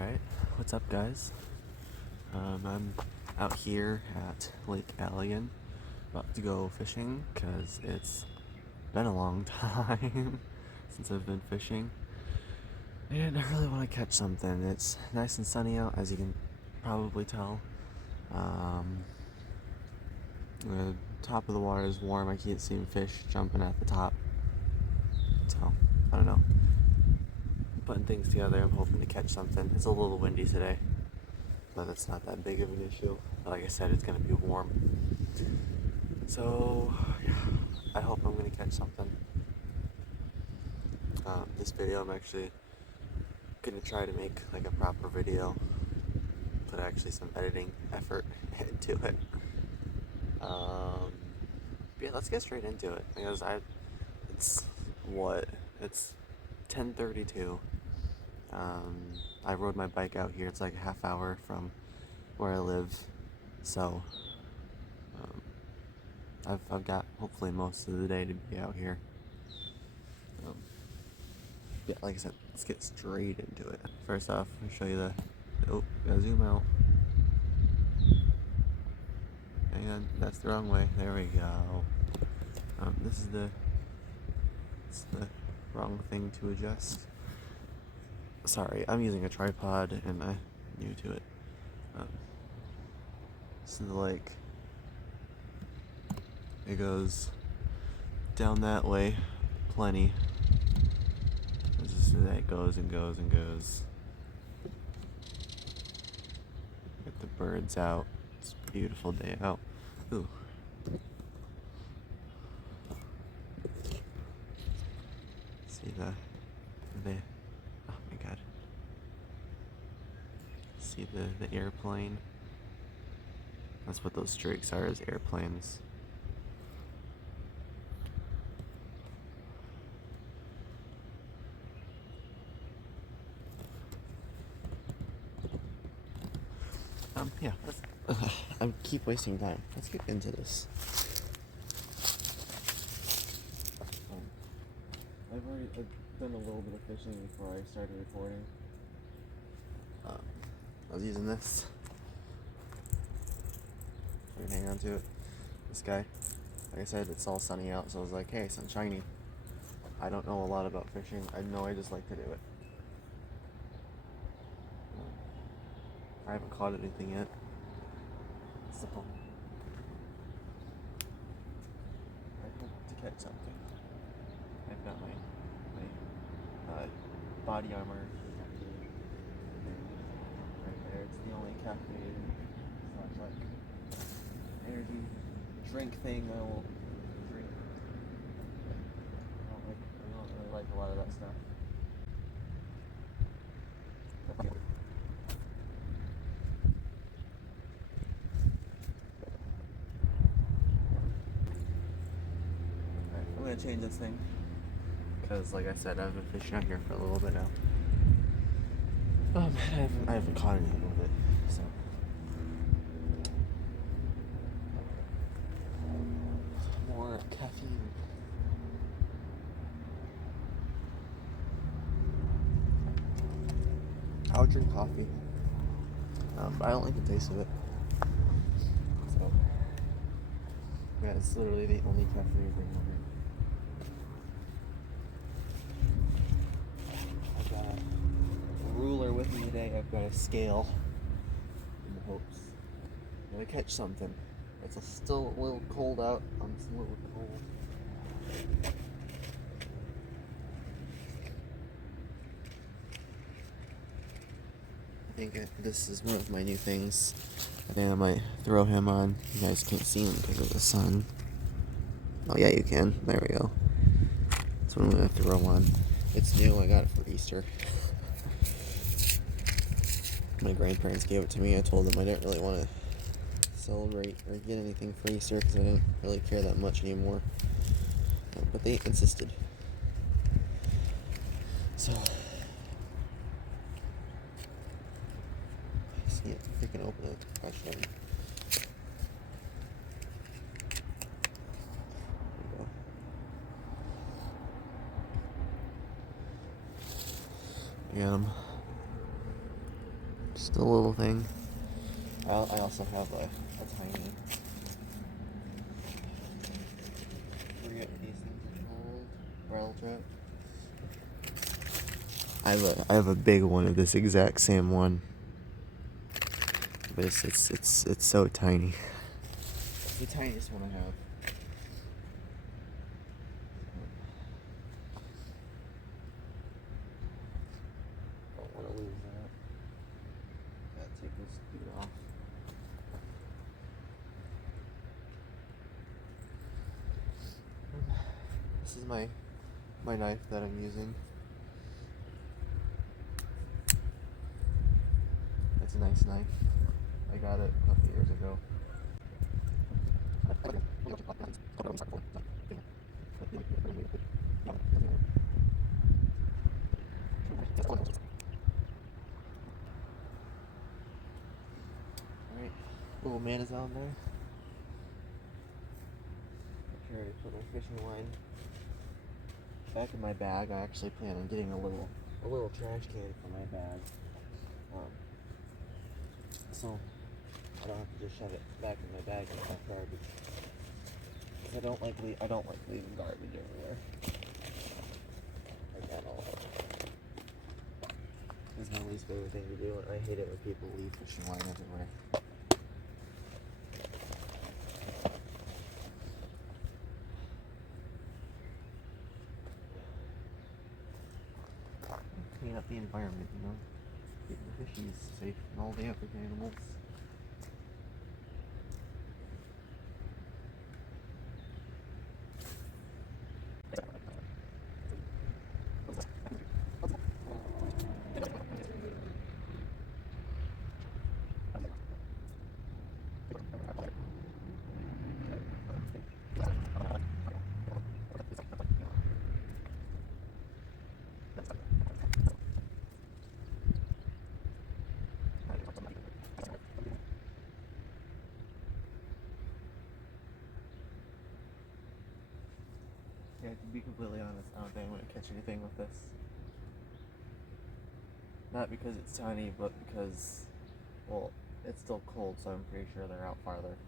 Alright, what's up guys? I'm out here at Lake Alligan, about to go fishing because it's been a long time since I've been fishing. And I really want to catch something. It's nice and sunny out, as you can probably tell. The top of the water is warm. I can't see fish jumping at the top. So, I don't know. Putting things together, I'm hoping to catch something. It's a little windy today, but it's not that big of an issue. Like I said, it's gonna be warm. So, yeah, I hope I'm gonna catch something. This video, I'm actually gonna try to make like a proper video, put actually some editing effort into it. Yeah, let's get straight into it because it's 10:32. I rode my bike out here. It's like a half hour from where I live, so I've got hopefully most of the day to be out here. Yeah, like I said, let's get straight into it. First off, I'll show you gotta zoom out. Hang on, that's the wrong way. There we go. It's the wrong thing to adjust. Sorry, I'm using a tripod and I'm new to it. This is the lake. It goes down that way, plenty. This is that it goes and goes and goes. Get the birds out. It's a beautiful day out. Ooh. See the oh my god. See the airplane? That's what those streaks are, is airplanes. Yeah, I keep wasting time. Let's get into this. I've already done a little bit of fishing before I started recording. I was using this. So I can hang on to it. This guy. Like I said, it's all sunny out, so I was like, hey, sun's shiny. I don't know a lot about fishing. I know I just like to do it. I haven't caught anything yet. So I hope to catch something. I've got my body armor right there. It's the only caffeine / like energy drink thing I will drink. I don't really like a lot of that stuff. I'm gonna change this thing because, like I said, I've been fishing out here for a little bit now. I haven't caught anything with it, so. More caffeine. I would drink coffee, but I don't like the taste of it. So, yeah, it's literally the only caffeine thing over here. I've got a ruler with me today. I've got a scale in the hopes I'm gonna catch something. It's still a little cold out. I'm just a little cold. I think this is one of my new things. I think I might throw him on. You guys can't see him because of the sun. Oh yeah, you can. There we go. That's what I'm gonna throw on. It's new. I got it for Easter. My grandparents gave it to me. I told them I didn't really want to celebrate or get anything for Easter because I didn't really care that much anymore. But they insisted. So, see if we can open it. Actually, got him. Just a little thing. I also have a tiny. I forget what these things are called. Rattle trap. I have a big one of this exact same one. But it's so tiny. It's the tiniest one I have. Don't want to lose that. Gotta take this dude off. This is my knife that I'm using. It's a nice knife. I got it a couple years ago. Alright, little man is on there. Make sure I put my fishing line back in my bag. I actually plan on getting a little trash can for my bag. So I don't have to just shove it back in my bag and stuff garbage. Cause I don't like leaving garbage everywhere. Like that all. That's my least favorite thing to do, and I hate it when people leave fishing line everywhere. Clean up the environment, you know? Keep the fishies safe and all the other animals. Yeah, to be completely honest, I don't think I'm going to catch anything with this. Not because it's tiny, but because, well, it's still cold, so I'm pretty sure they're out farther.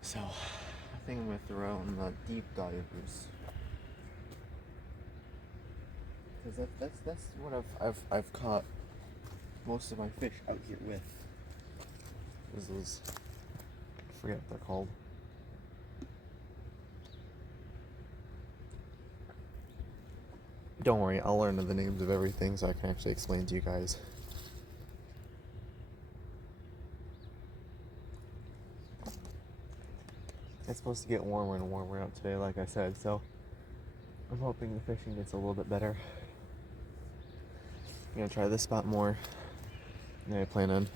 So, I think I'm going to throw in the deep divers. Because that's what I've caught most of my fish out here with. Is those, I forget what they're called. Don't worry, I'll learn the names of everything so I can actually explain to you guys. It's supposed to get warmer and warmer out today, like I said, so I'm hoping the fishing gets a little bit better. I'm gonna try this spot more. And I plan on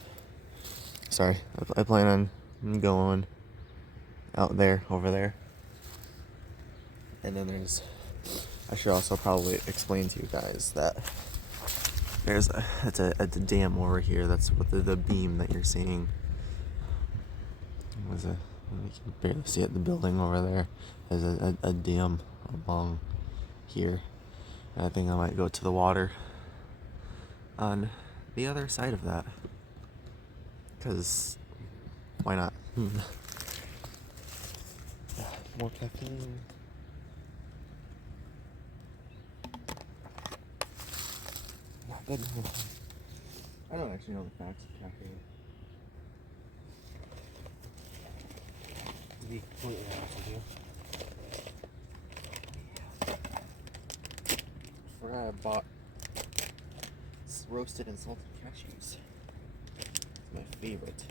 going out there, over there. And then I should also probably explain to you guys that it's a dam over here. That's what the beam that you're seeing. You can barely see it. The building over there. There's a dam along here. And I think I might go to the water on the other side of that. Because why not? More caffeine. Good. I don't actually know the facts of caffeine. To be completely honest with you. Forgot I bought roasted and salted cashews. It's my favorite.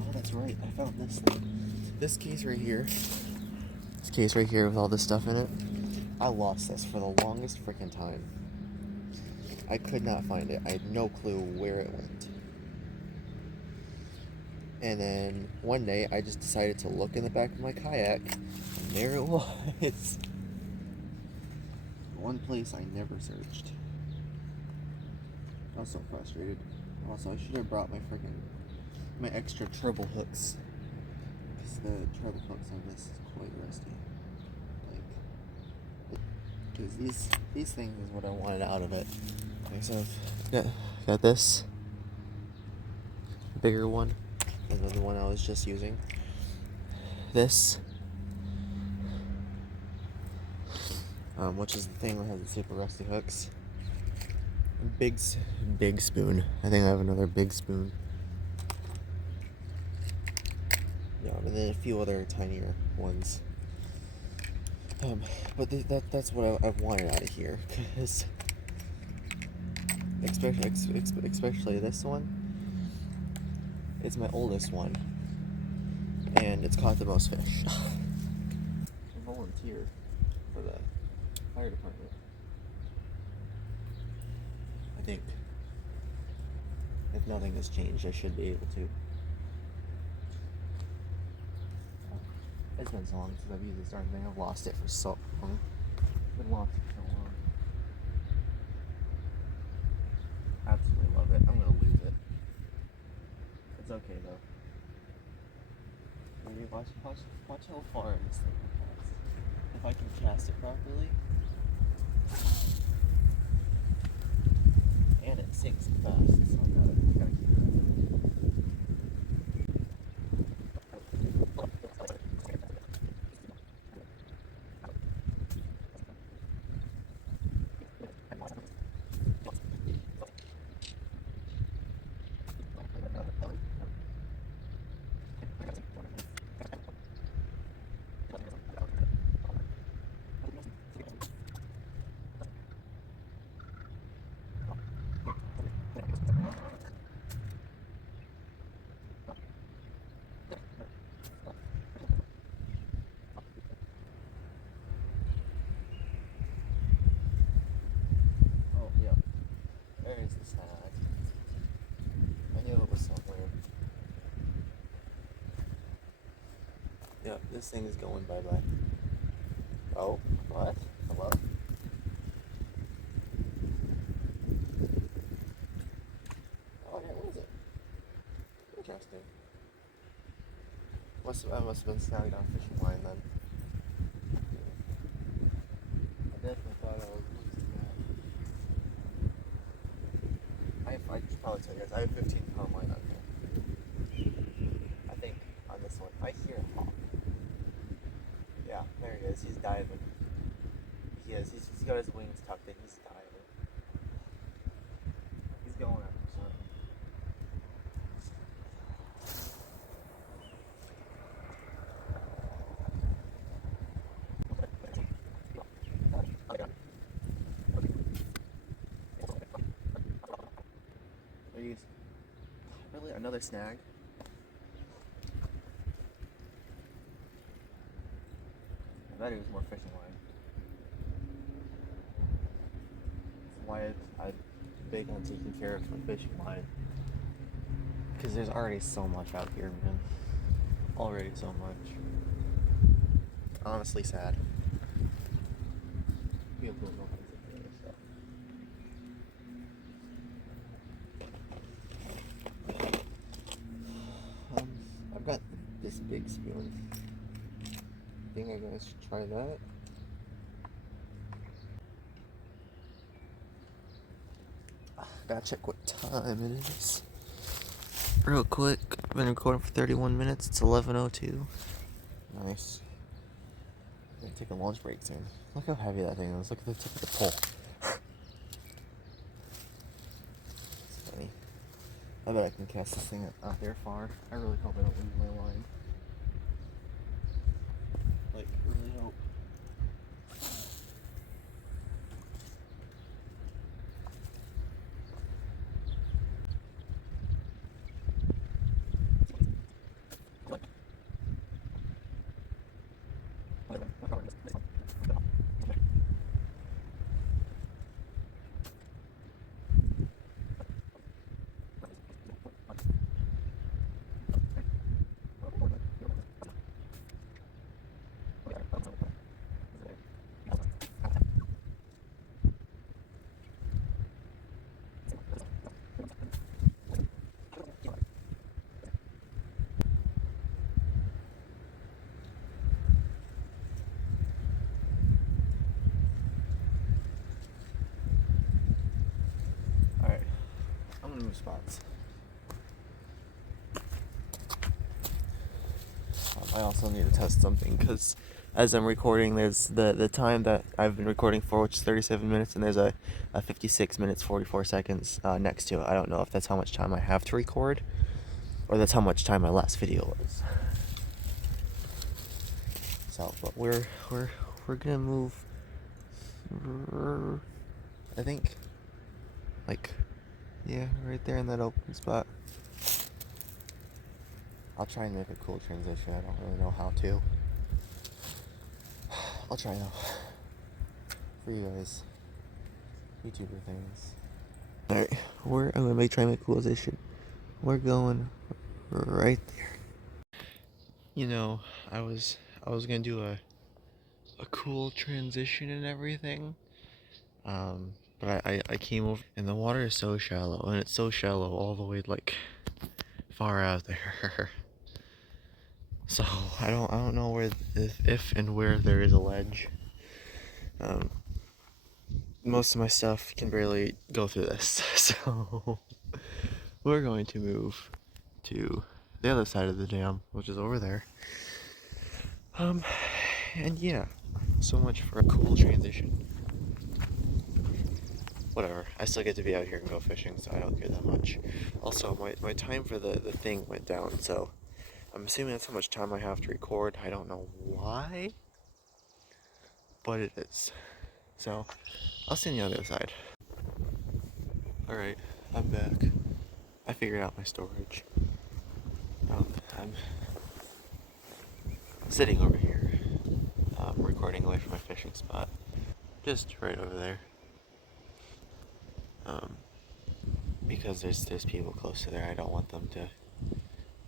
Oh, that's right. I found this thing. This case right here. This case right here with all this stuff in it. I lost this for the longest freaking time. I could not find it. I had no clue where it went. And then one day I just decided to look in the back of my kayak, and there it was. One place I never searched. I was so frustrated. Also, I should have brought my extra treble hooks, because the treble hooks on this is quite rusty. Because these things is what I wanted out of it. Okay, so got this bigger one than the one I was just using. This, which is the thing that has the super rusty hooks. Big spoon. I think I have another big spoon. Yeah, and then a few other tinier ones. But that's what I've wanted out of here, because especially this one. It's my oldest one, and it's caught the most fish. I volunteered for the fire department. I think if nothing has changed, I should be able to. It's been so long since I've used this darn thing. I've lost it for so long. Been lost for so long. Absolutely love it. I'm gonna lose it. It's okay though. Maybe watch how far this thing can cast. If I can cast it properly. And it sinks fast, so I gotta keep it Oh, yeah. There's the snag. I knew it was somewhere. Yep, this thing is going bye-bye. Oh, what? Hello? Oh, yeah, what is it? Interesting. I must have been snagged on a fishing line then. I definitely thought I was losing that. I should probably tell you guys, I have 15-pound line on here. I think on this one. I hear a hawk. Yeah, there he is. He's diving. He is. He's got his wings tucked in. He's diving. He's going after something. Really? Another snag? I bet it was more fishing line. That's why I'm big on taking care of my fishing line. Because there's already so much out here, man. Already so much. Honestly sad. People don't know how to take care of this stuff. I've got this big spoon. Think I guys should try that. Gotta check what time it is. Real quick, I've been recording for 31 minutes. It's 11:02. Nice. I'm gonna take a lunch break soon. Look how heavy that thing is. Look at the tip of the pole. It's funny. I bet I can cast this thing out there far. I really hope I don't lose my line. Like, really hope. gonna move spots. I also need to test something because as I'm recording, there's the time that I've been recording for, which is 37 minutes, and there's a 56 minutes 44 seconds next to it. I don't know if that's how much time I have to record, or that's how much time my last video was. So, but we're gonna move. I think, like, yeah, right there in that open spot. I'll try and make a cool transition. I don't really know how to. I'll try though. For you guys. YouTuber things. Alright, I'm gonna try and make a cool transition. We're going right there. You know, I was gonna do a cool transition and everything. But I came over and the water is so shallow, and it's so shallow all the way like far out there. So I don't know where if and where there is a ledge. Most of my stuff can barely go through this, so we're going to move to the other side of the dam, which is over there. And yeah, so much for a cool transition. Whatever, I still get to be out here and go fishing, so I don't care that much. Also, my time for the thing went down, so I'm assuming that's how much time I have to record. I don't know why, but it is. So, I'll see you on the other side. Alright, I'm back. I figured out my storage. I'm sitting over here, recording away from my fishing spot. Just right over there. Because there's people close to there. I don't want them to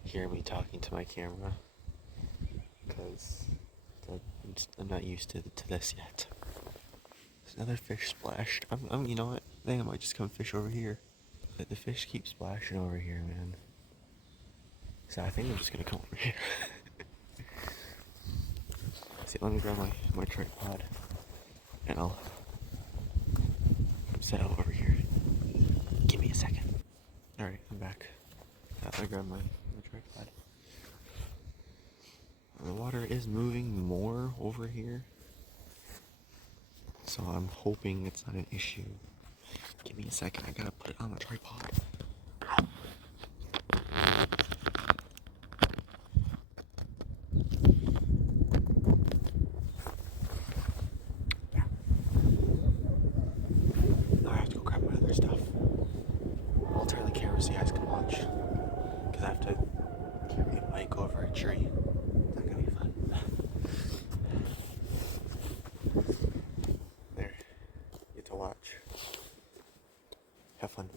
hear me talking to my camera. Because I'm not used to this yet. There's another fish splashed. You know what? I think I might just come fish over here. The fish keep splashing over here, man. So I think I'm just gonna come over here. See, let me grab my tripod, and I'll set up over here. Give me a second. Alright, I'm back. I grabbed my tripod. The water is moving more over here, so I'm hoping it's not an issue. Give me a second, I gotta put it on the tripod. Yeah. Now I have to go grab my other stuff. I'll turn the camera so you guys can watch, because I have to carry a mic over a tree. It's not gonna be fun. There. You get to watch. Have fun.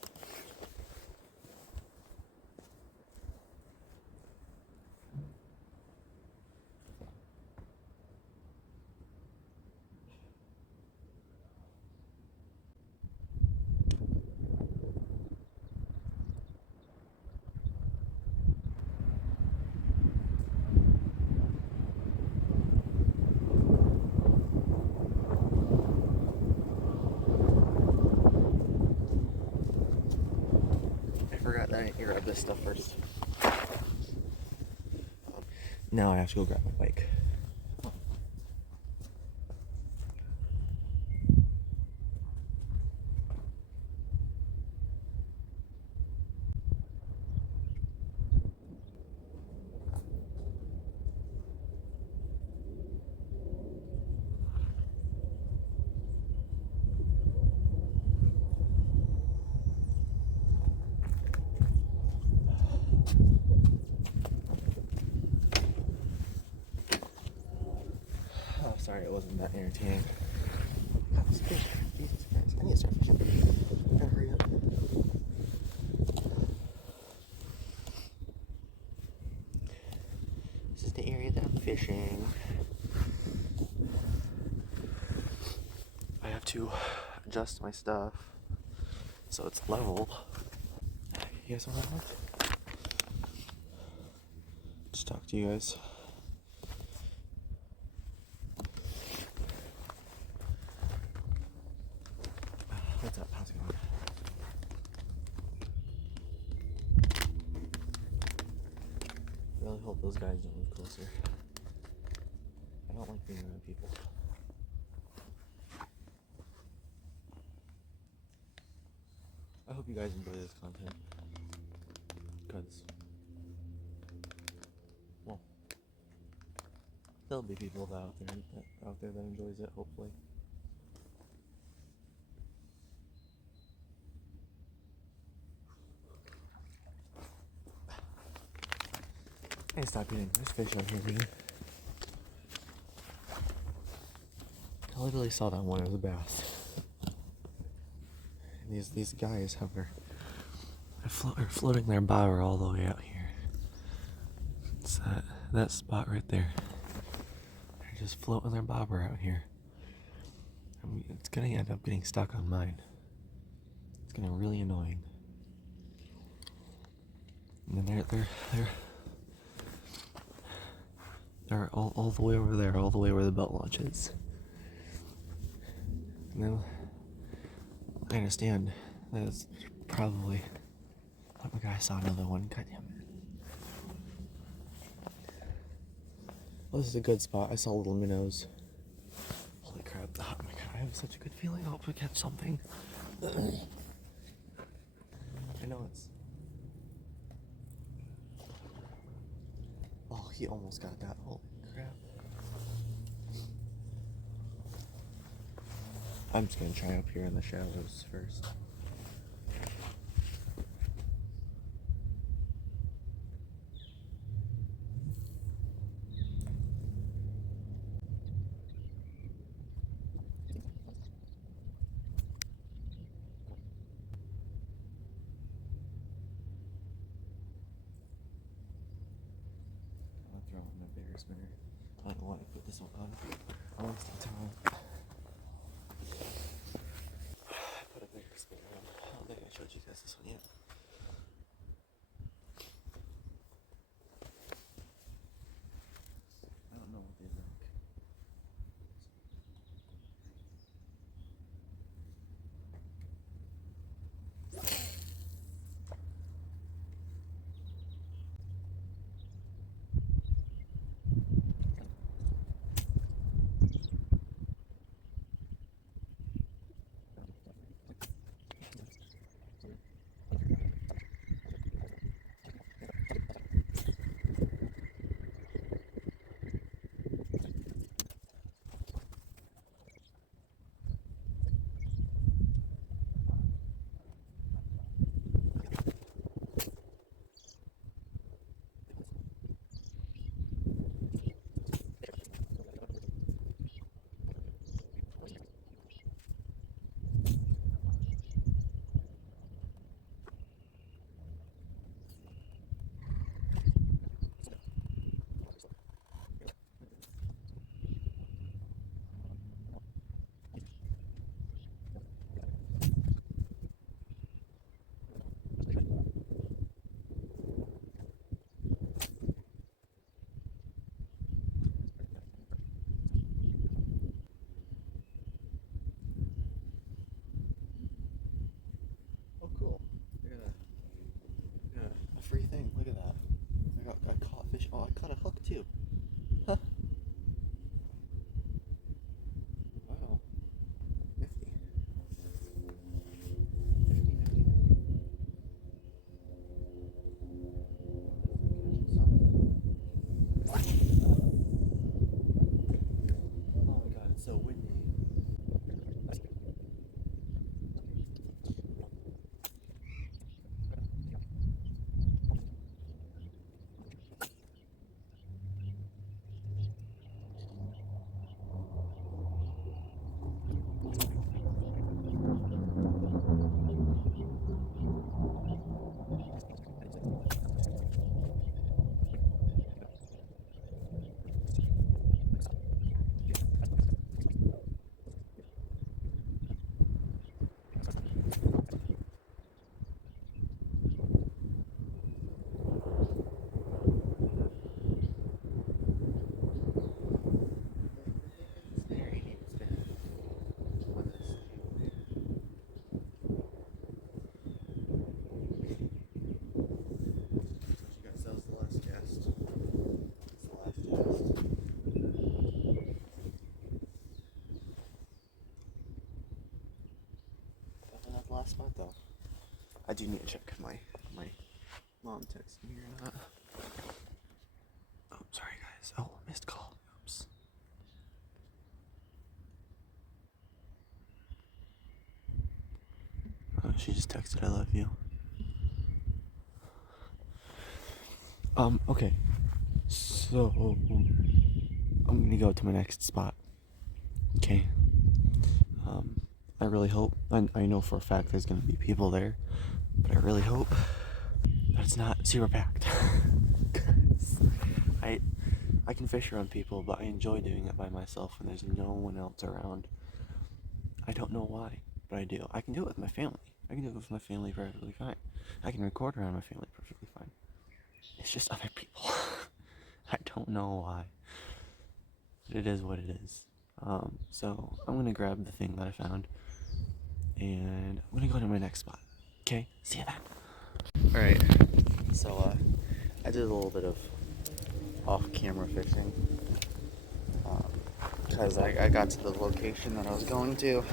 I forgot that I need to grab this stuff first. Now I have to go grab my bike. Oh, sorry, it wasn't that entertaining. Jesus Christ, I need to start fishing. I gotta hurry up. This is the area that I'm fishing. I have to adjust my stuff so it's level. You guys want to watch? Just talk to you guys. What's up? How's it going? those guys don't move closer. I don't like being around people. I hope you guys enjoy this content. Because, well, there'll be people out there that enjoys it, hopefully. Hey, stop eating. There's fish out here, dude. I literally saw that one. It was a bass. And these guys have are floating their bobber all the way out here. It's that spot right there. They're just floating their bobber out here. I mean, it's gonna end up getting stuck on mine. It's gonna be really annoying. And then they're all the way over there, all the way where the belt launch is. And then I understand that it's probably. Oh my god, I saw another one. God damn it. Well, this is a good spot. I saw little minnows. Holy crap. Oh my god, I have such a good feeling. I hope we catch something. I know it's. Oh, he almost got that. Holy crap. I'm just gonna try up here in the shallows first. I'll throw in a bigger spinner. I don't want to put this one on. I want to stay tall. Put a bigger spinner on. I don't think I showed you guys this one yet. I don't know what they like. Oh, cool. I got a free thing. Look at that. I caught fish. Oh, I caught a hook too. Huh. Wow. Nifty. Nifty. Oh my god, it's so windy. last spot though. I do need to check my mom texted me or not. Oh, sorry guys. Oh, missed call. Oops. Oh, she just texted, I love you. Okay. So, I'm gonna go to my next spot. Okay. I really hope, I know for a fact there's gonna be people there, but I really hope that it's not super packed. 'Cause I can fish around people, but I enjoy doing it by myself when there's no one else around. I don't know why, but I do. I can do it with my family. I can do it with my family perfectly fine. I can record around my family perfectly fine. It's just other people. I don't know why. But it is what it is. So I'm gonna grab the thing that I found, and I'm gonna go to my next spot. Okay, see you then. Alright, so I did a little bit of off-camera fishing, because I got to the location that I was going to,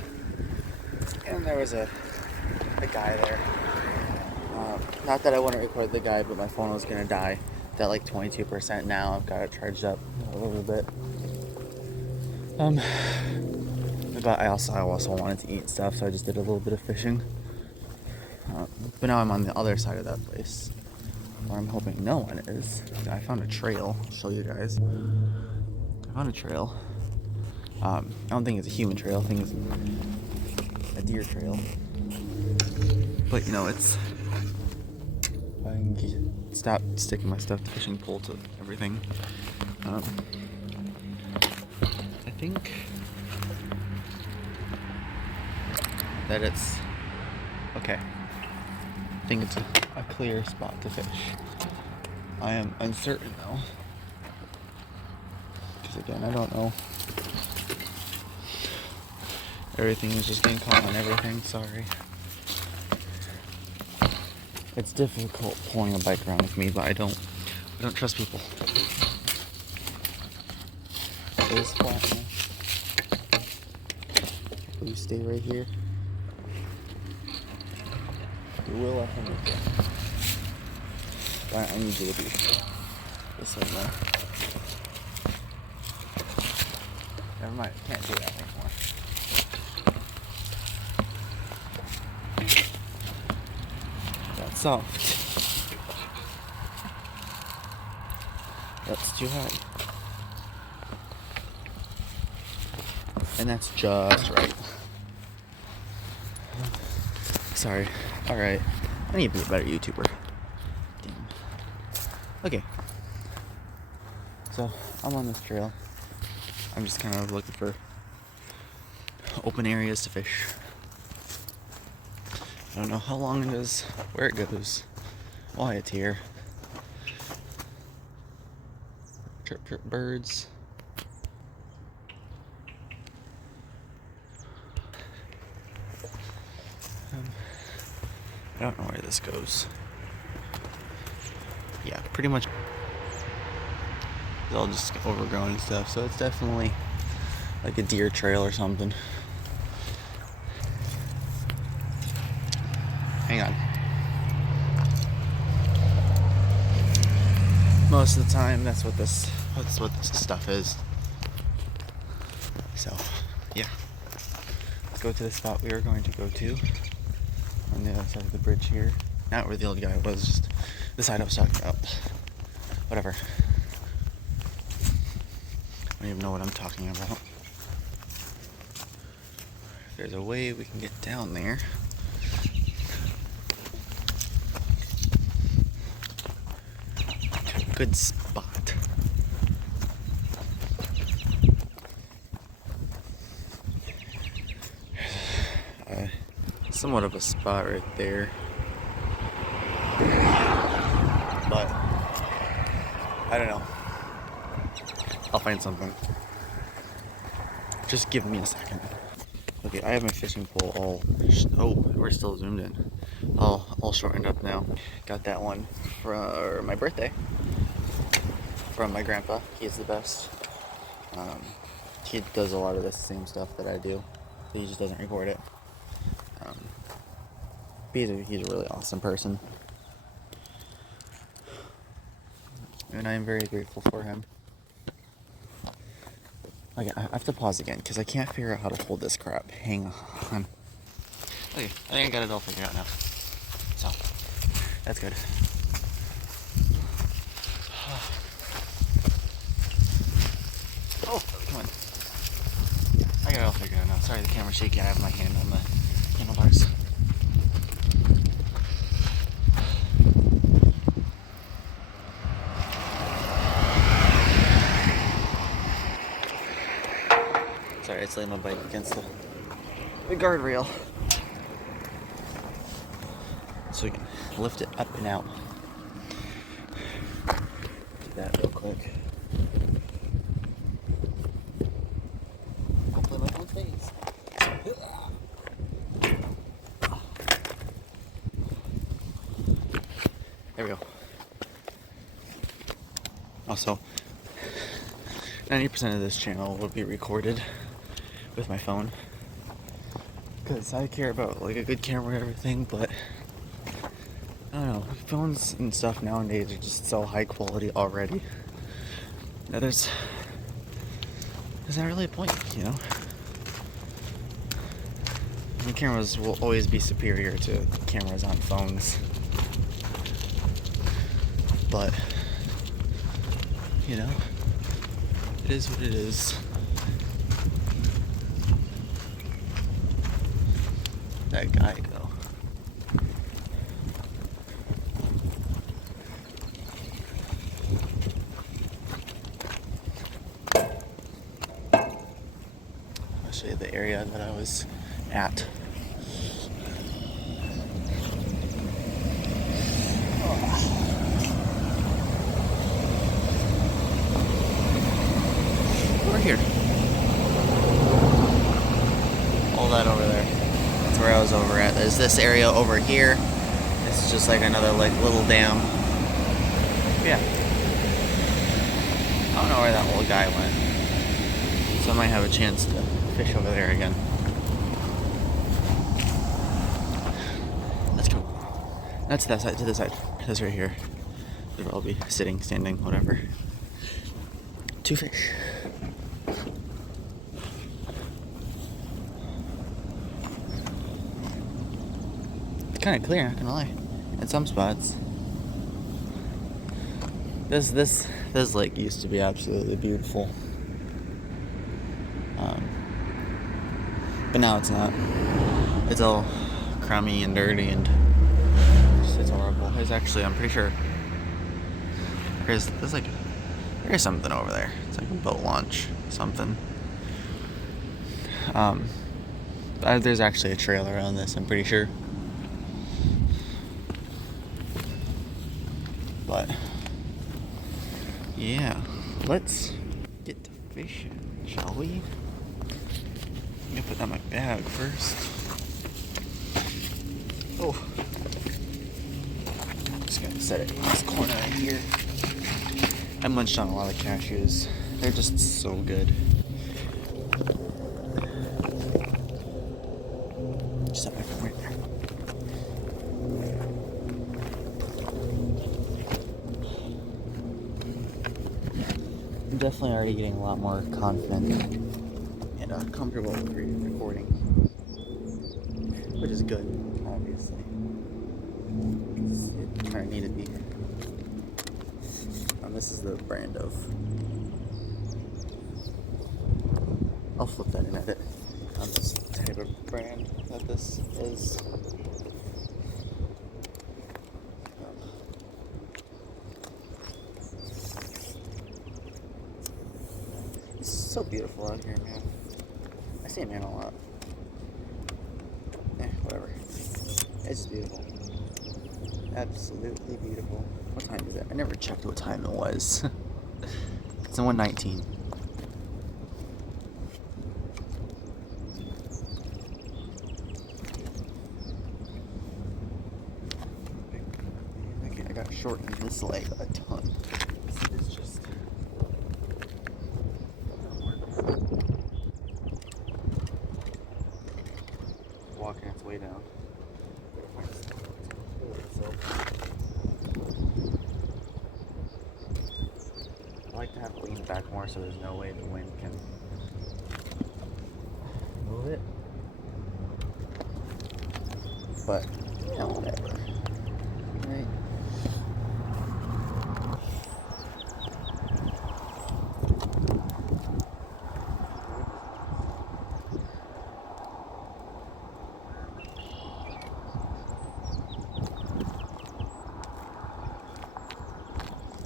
and there was a guy there. Not that I want to record the guy, but my phone was gonna die. It's at like 22% now. I've got it charged up a little bit. But I also wanted to eat stuff, so I just did a little bit of fishing. But now I'm on the other side of that place, where I'm hoping no one is. I found a trail. I'll show you guys. I found a trail. I don't think it's a human trail. I think it's a deer trail. But you know, it's. I can stop sticking my stuffed fishing pole to everything. I think that it's okay. I think it's a clear spot to fish. I am uncertain though, because again, I don't know. Everything is just getting caught on everything. Sorry. It's difficult pulling a bike around with me, but I don't trust people. It is flat now. Will you stay right here? You will, I think. I need you to be this way now. Never mind, I can't do that anymore. That's soft. That's too high. And that's just right. Sorry. Alright. I need to be a better YouTuber. Damn. Okay. So, I'm on this trail. I'm just kind of looking for open areas to fish. I don't know how long it is, where it goes, why it's here. Chirp, chirp, birds. I don't know where this goes. Yeah, pretty much it's all just overgrown and stuff, so it's definitely like a deer trail or something. Hang on. Most of the time, that's what this stuff is. So, yeah. Let's go to the spot we were going to go to on the other side of the bridge here. Not where the old guy was, just the side I was talking about. Whatever. I don't even know what I'm talking about. If there's a way we can get down there. Good spot. Somewhat of a spot right there, but I don't know. I'll find something. Just give me a second. Okay, I have my fishing pole all. Oh, we're still zoomed in. All shortened up now. Got that one for my birthday from my grandpa. He's the best. He does a lot of the same stuff that I do. He just doesn't record it. he's a really awesome person. And I am very grateful for him. Okay, I have to pause again because I can't figure out how to hold this crap. Hang on. Okay, I think I got it all figured out now. So, that's good. Oh, come on. I got it all figured out now. Sorry, the camera's shaky. I have my hand on the handlebars. Sorry, it's laying my bike against the guardrail. So we can lift it up and out. Do that real quick. Hopefully my phone stays. There we go. Also, 90% of this channel will be recorded with my phone. Because I care about like a good camera and everything, but I don't know, phones and stuff nowadays are just so high quality already. Now there's not really a point, you know? I mean, cameras will always be superior to cameras on phones. But, you know, it is what it is. That guy, though. I'll show you the area that I was at. We're here. All that over there. That's where I was over at. There's this area over here. This is just like another like little dam. Yeah. I don't know where that little guy went. So I might have a chance to fish over there again. Let's go. That's that side to this side. This right here. Where I'll be sitting, standing, whatever. To fish. It's kind of clear, not gonna lie. In some spots. This lake used to be absolutely beautiful. But now it's not. It's all crummy and dirty and it's horrible. There's actually, I'm pretty sure there's something over there. It's like a boat launch, something. There's actually a trail around this, I'm pretty sure. But yeah, let's get to fishing, shall we? I'm gonna put that in my bag first. Oh, just gonna set it in this corner right here. I munched on a lot of cashews. They're just so good. Just set my phone right there. I'm definitely already getting a lot more confident and comfortable with recording, which is good, obviously. It kind of needed to be. This is the brand of. I'll flip that in edit. On this type of brand that this is. It's so beautiful out here, man. I say man a lot. Whatever. It's beautiful. Absolutely beautiful. What time is it? I never checked what time it was. It's 1:19. Okay, I got shortened this leg a ton. It's just walking its way down. back more, so there's no way the wind can move it. But, yeah, whatever. Right?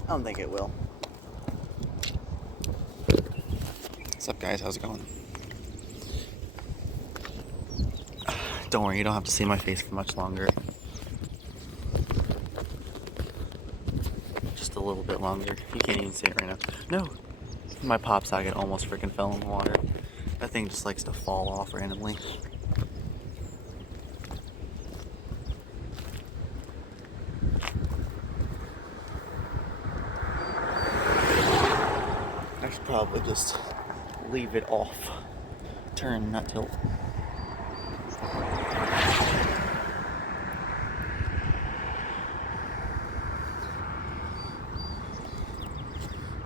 I don't think it will. What's up, guys? How's it going? Don't worry, you don't have to see my face for much longer. Just a little bit longer. You can't even see it right now. No! My pop socket almost freaking fell in the water. That thing just likes to fall off randomly. I should probably just leave it off. Turn, not tilt.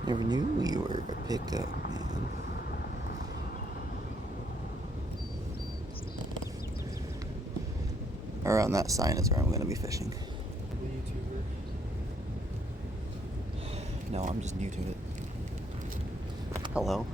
Never knew you were a pickup, man. Around that sign is where I'm going to be fishing. No, I'm just new to it. Hello.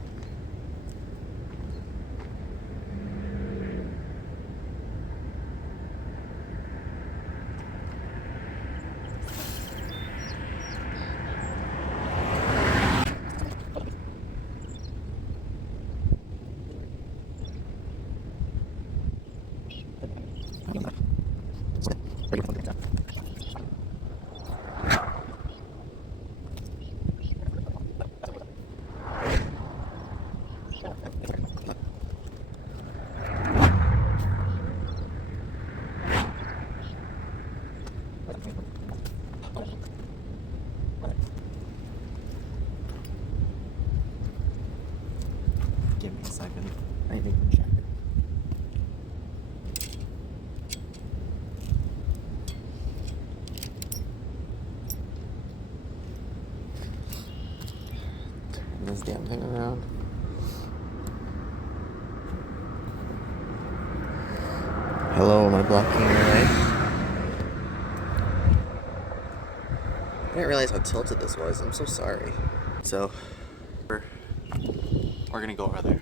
Give me a second. I need to check it. Turn this damn thing around. Hello, am I blocking your light? I didn't realize how tilted this was. I'm so sorry. So, we're gonna go over there.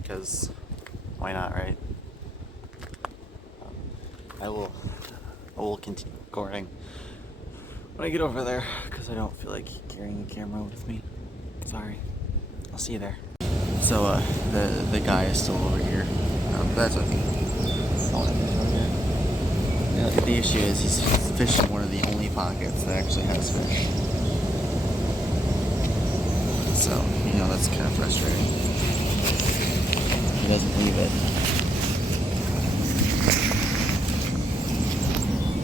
Because why not, right? I will continue recording when I get over there because I don't feel like carrying the camera with me. Sorry. I'll see you there. So the guy is still over here. That's okay. Yeah, the issue is he's fishing one of the only pockets that actually has fish. So, you know, that's kind of frustrating. He doesn't leave it.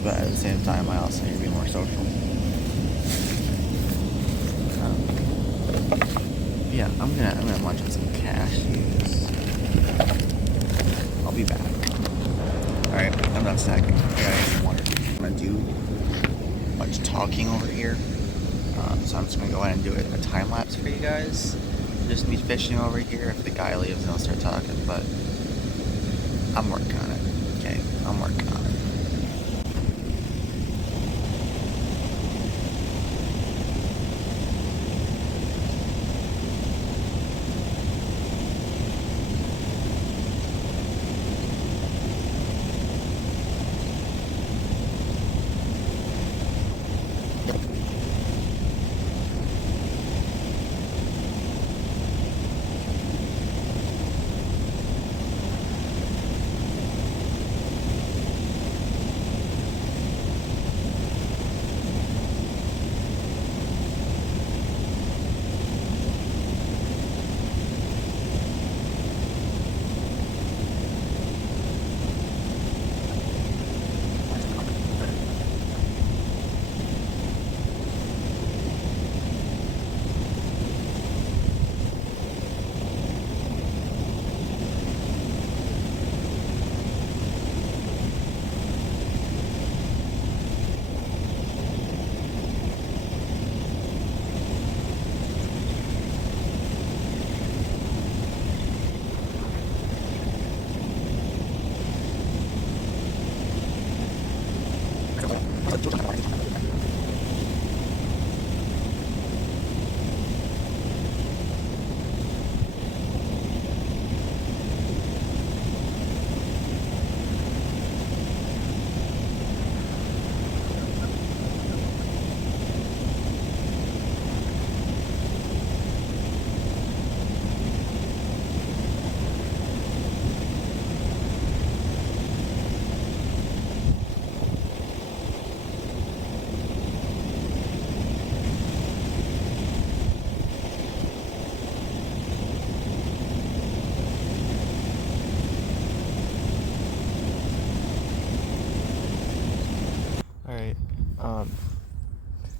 But at the same time, I also need to be more social. Yeah, I'm gonna munch on some cashews. I'll be back. Alright, I'm not snacking. I gotta get some water. I'm gonna do a bunch of talking over here. So I'm just gonna go ahead and do a time lapse for you guys. Just me fishing over here. If the guy leaves, then I'll start talking. But I'm working on it. Okay, I'm working on it.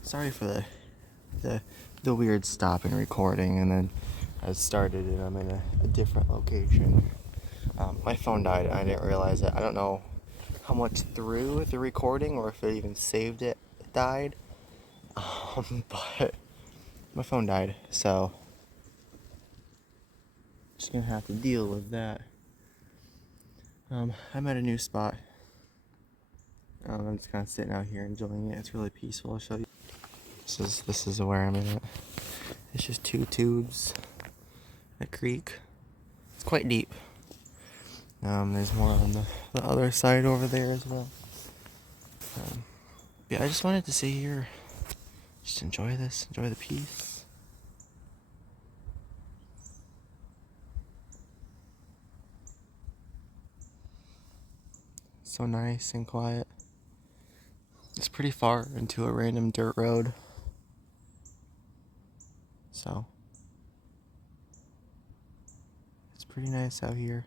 Sorry for the weird stopping recording, and then I started and I'm in a different location. My phone died and I didn't realize it. I don't know how much through the recording or if it even saved it died. But my phone died, so just gonna have to deal with that. I'm at a new spot. I'm just kind of sitting out here enjoying it. It's really peaceful. I'll show you. This is where I'm at. It's just 2 tubes, a creek. It's quite deep. There's more on the other side over there as well. Yeah, I just wanted to sit here, just enjoy this, enjoy the peace. So nice and quiet. It's pretty far into a random dirt road. So it's pretty nice out here.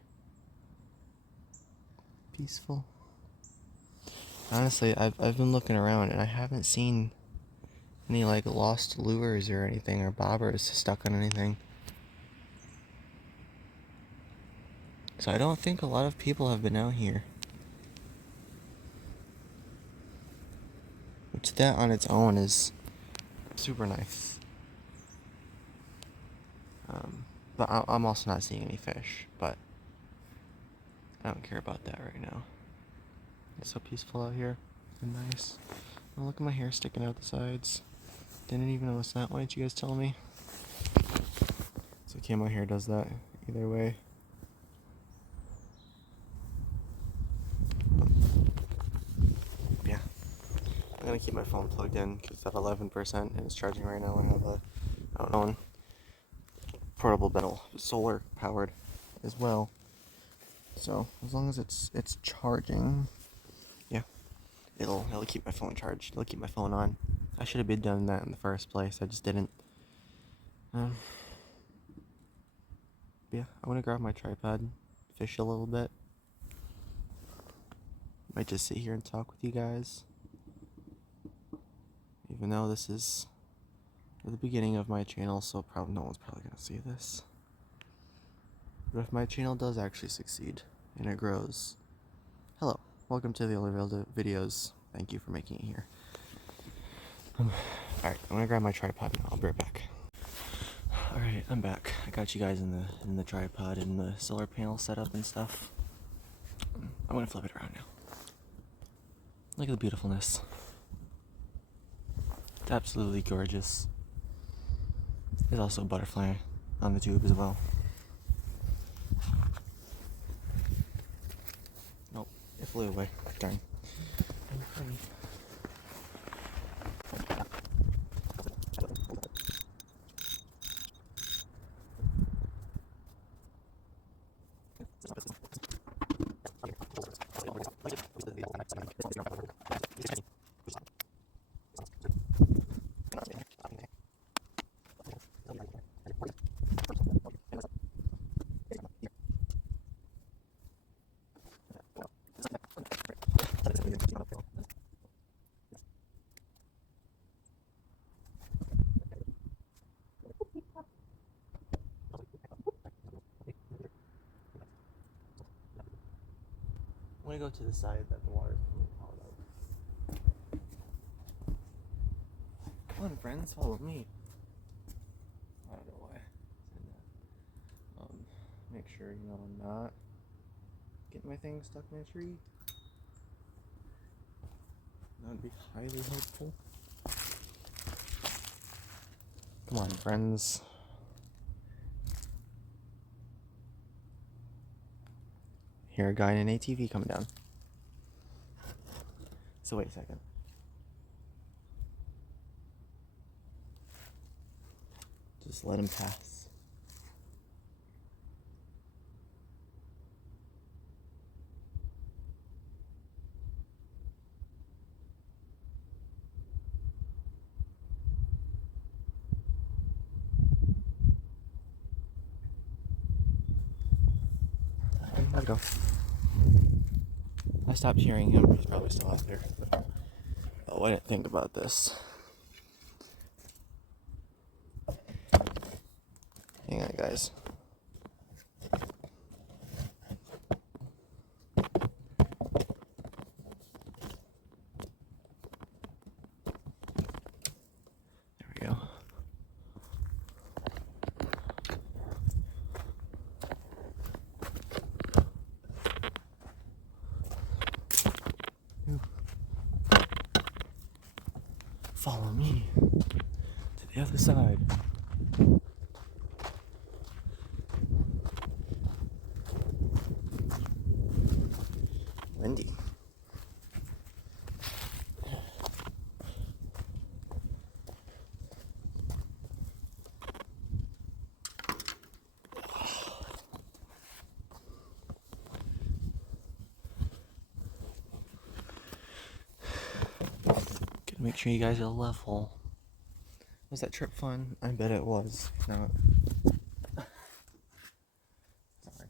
Peaceful. Honestly, I've been looking around and I haven't seen any like lost lures or anything or bobbers stuck on anything. So I don't think a lot of people have been out here. Which that on its own is super nice. But I'm also not seeing any fish, but I don't care about that right now. It's so peaceful out here and nice. Oh, look at my hair sticking out the sides. Didn't even notice that. Why didn't you guys tell me? It's okay, my hair does that either way. Yeah. I'm gonna keep my phone plugged in because it's at 11% and it's charging right now. I have a, I don't know, portable battle, solar powered as well. So as long as it's charging, yeah, it'll keep my phone charged. It'll keep my phone on. I should have been done that in the first place. I just didn't. Yeah, I want to grab my tripod, fish a little bit. Might just sit here and talk with you guys. Even though this is the beginning of my channel, so probably no one's probably gonna see this. But if my channel does actually succeed and it grows, hello, welcome to the Oliver videos. Thank you for making it here. Alright, I'm gonna grab my tripod now. I'll be right back. Alright, I'm back. I got you guys in the tripod and the solar panel setup and stuff. I'm gonna flip it around now. Look at the beautifulness. It's absolutely gorgeous. There's also a butterfly on the tube as well. Nope, it flew away. Darn. I'm gonna go to the side that the water's coming out of. Come on, friends, follow me. I don't know why I said that. Make sure I'm not getting my thing stuck in a tree. That would be highly helpful. Come on, friends. Hear a guy in an ATV coming down. So wait a second. Just let him pass. Let go. I stopped hearing him. He's probably still out there. Oh Oh, I didn't think about this. Hang on, guys. There we go. Follow me to the other side. Windy. Gotta make sure you guys are level. Was that trip fun? I bet it was. No. Sorry.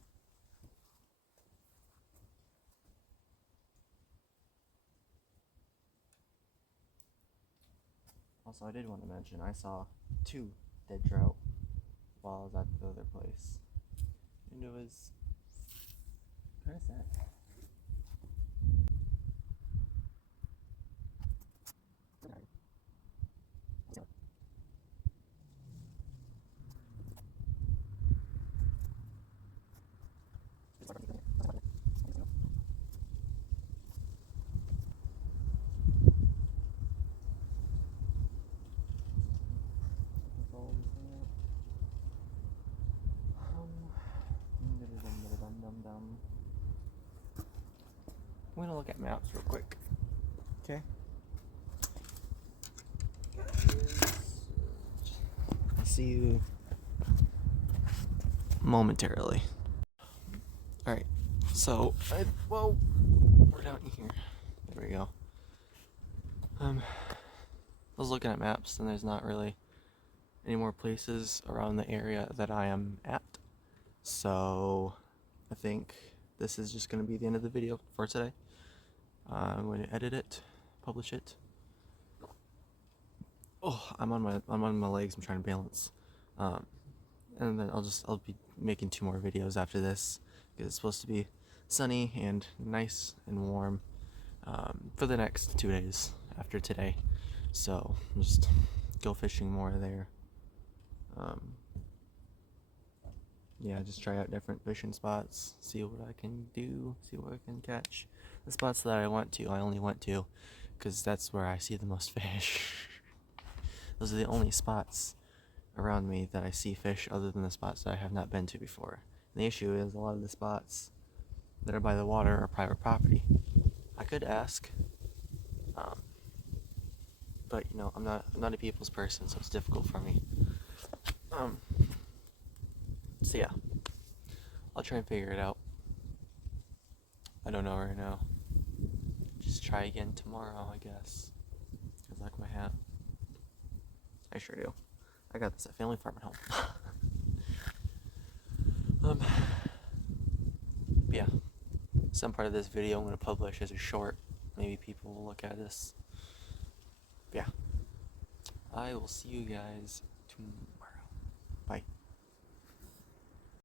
Also, I did want to mention I saw 2 dead trout while I was at the other place, and it was kind of sad. I'm gonna look at maps real quick. Okay. I'll see you momentarily. Alright, so, whoa, we're down here. There we go. I was looking at maps and there's not really any more places around the area that I am at. So, I think this is just going to be the end of the video for today. I'm going to edit it, publish it. Oh, I'm on my legs. I'm trying to balance. And then I'll be making 2 more videos after this because it's supposed to be sunny and nice and warm for the next 2 days after today. So just go fishing more there. Yeah, just try out different fishing spots, see what I can do, see what I can catch. The spots that I want to, I only want to because that's where I see the most fish. Those are the only spots around me that I see fish other than the spots that I have not been to before. And the issue is a lot of the spots that are by the water are private property. I could ask, but you know, I'm not a people's person, so it's difficult for me. So yeah, I'll try and figure it out. I don't know right now. Just try again tomorrow, I guess. I like my hat. I sure do. I got this at Family Farm at home. Yeah. Some part of this video I'm going to publish as a short. Maybe people will look at this. Yeah. I will see you guys